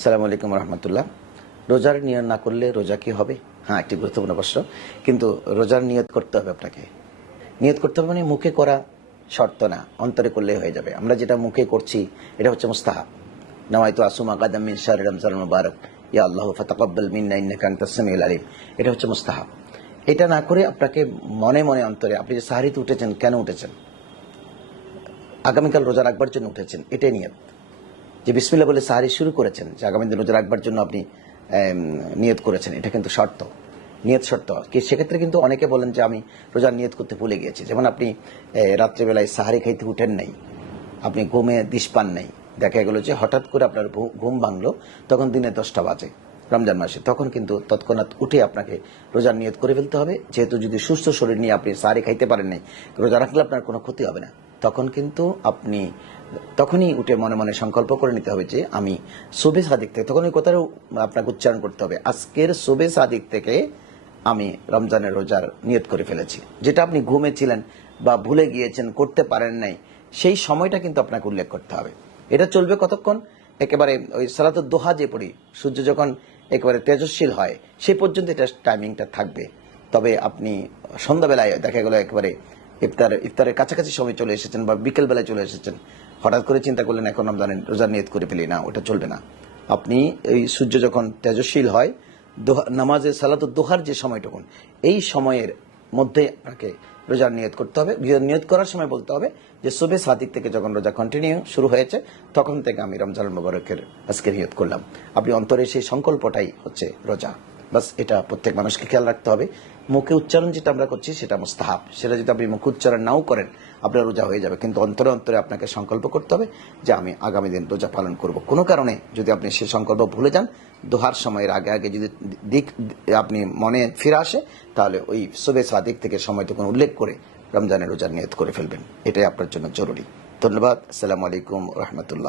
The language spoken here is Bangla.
সালাম আলাইকুম রহমতুল্লাহ। রোজার নিয়ত না করলে রোজা কি হবে? হ্যাঁ একটি গুরুত্বপূর্ণ প্রশ্ন। কিন্তু রোজার নিয়ত করতে হবে আপনাকে। নিয়ত করতে হবে মানে মুখে করা শর্ত না, অন্তরে করলে হয়ে যাবে। আমরা যেটা মুখে করছি, এটা হচ্ছে মুস্তাহাব। নামাই তো আসুমা কাদাম মিন শাহরি রমজান মুবারক। ইয়া আল্লাহ ফাতাকাব্বাল মিন্না ইন্নাকা আনতাস সামিউল আলিম। এটা হচ্ছে মুস্তাহাব। এটা না করে আপনাকে মনে মনে অন্তরে, আপনি যে সাহারিতে উঠেছেন, কেন উঠেছেন? আগামীকাল রোজা রাখবার জন্য উঠেছেন, এটাই নিয়ত। যে বিসমিল্লা বলে সাহারি শুরু করেছেন, যে আগামী দিন রোজা রাখবার জন্য আপনি নিয়ত করেছেন, এটা কিন্তু শর্ত। নিয়ত শর্ত। কি সেক্ষেত্রে কিন্তু অনেকে বলেন যে আমি রোজার নিয়ত করতে ভুলে গিয়েছি। যেমন আপনি রাত্রেবেলায় সাহারি খাইতে উঠেন নাই, আপনি ঘুমে দিশ পান নাই, দেখা গেল যে হঠাৎ করে আপনার ঘুম ভাঙলো, তখন দিনে দশটা বাজে, রমজান মাসে। তখন কিন্তু তৎক্ষণাৎ উঠে আপনাকে রোজার নিয়ত করে ফেলতে হবে। যেহেতু যদি সুস্থ শরীর নিয়ে আপনি সাহারি খাইতে পারেন নাই, রোজা রাখলে আপনার কোনো ক্ষতি হবে না। তখন কিন্তু আপনি, তখনই উঠে মনে মনে সংকল্প করে নিতে হবে যে আমি সুবে সাদিক থেকে, তখন ওই কথাটাও আপনাকে উচ্চারণ করতে হবে, আজকের সুবে সাদিক থেকে আমি রমজানের রোজার নিয়ত করে ফেলেছি। যেটা আপনি ঘুমেছিলেন বা ভুলে গিয়েছেন, করতে পারেন নাই, সেই সময়টা কিন্তু আপনাকে উল্লেখ করতে হবে। এটা চলবে কতক্ষণ? একেবারে ওই সালাতুর দোহা যে পড়ি, সূর্য যখন একেবারে তেজস্বীল হয় সেই পর্যন্ত এটা টাইমিংটা থাকবে। তবে আপনি সন্ধ্যাবেলায় দেখা গেল একেবারে ইফতার, ইফতারের কাছাকাছি সময় চলে এসেছেন বা বিকেল বেলায় চলে এসেছেন, হঠাৎ করে চিন্তা করলেন, এখন রমজানের রোজার নিয়ত করে ফেলি। না, ওটা চলবে না। আপনি এই সূর্য যখন তেজস্বীল হয় নামাজের সালাত দোহার যে সময়টুকুন, এই সময়ের মধ্যে আপনাকে রোজার নিয়ত করতে হবে। নিয়ত করার সময় বলতে হবে যে সুবে সাদিক থেকে যখন রোজা কন্টিনিউ শুরু হয়েছে, তখন থেকে আমি রমজান মোবারকের আজকে নিয়ত করলাম। আপনি অন্তরে সেই সংকল্পটাই হচ্ছে রোজা। বাস এটা প্রত্যেক মানুষকে খেয়াল রাখতে হবে। মুখে উচ্চারণ যেটা আমরা করছি সেটা মুস্তাহাব। সেটা যদি আপনি মুখে উচ্চারণ নাও করেন, আপনার রোজা হয়ে যাবে। কিন্তু অন্তরে অন্তরে আপনাকে সংকল্প করতে হবে যে আমি আগামী দিন রোজা পালন করব। কোনো কারণে যদি আপনি সে সংকল্প ভুলে যান, দোহার সময়ের আগে আগে যদি দিক আপনি মনে ফিরে আসে, তাহলে ওই সুবে সাদিক থেকে সময়টুকু উল্লেখ করে রমজানের রোজার নিয়ত করে ফেলবেন। এটাই আপনার জন্য জরুরি। ধন্যবাদ। আসসালামু আলাইকুম রহমতুল্লাহ।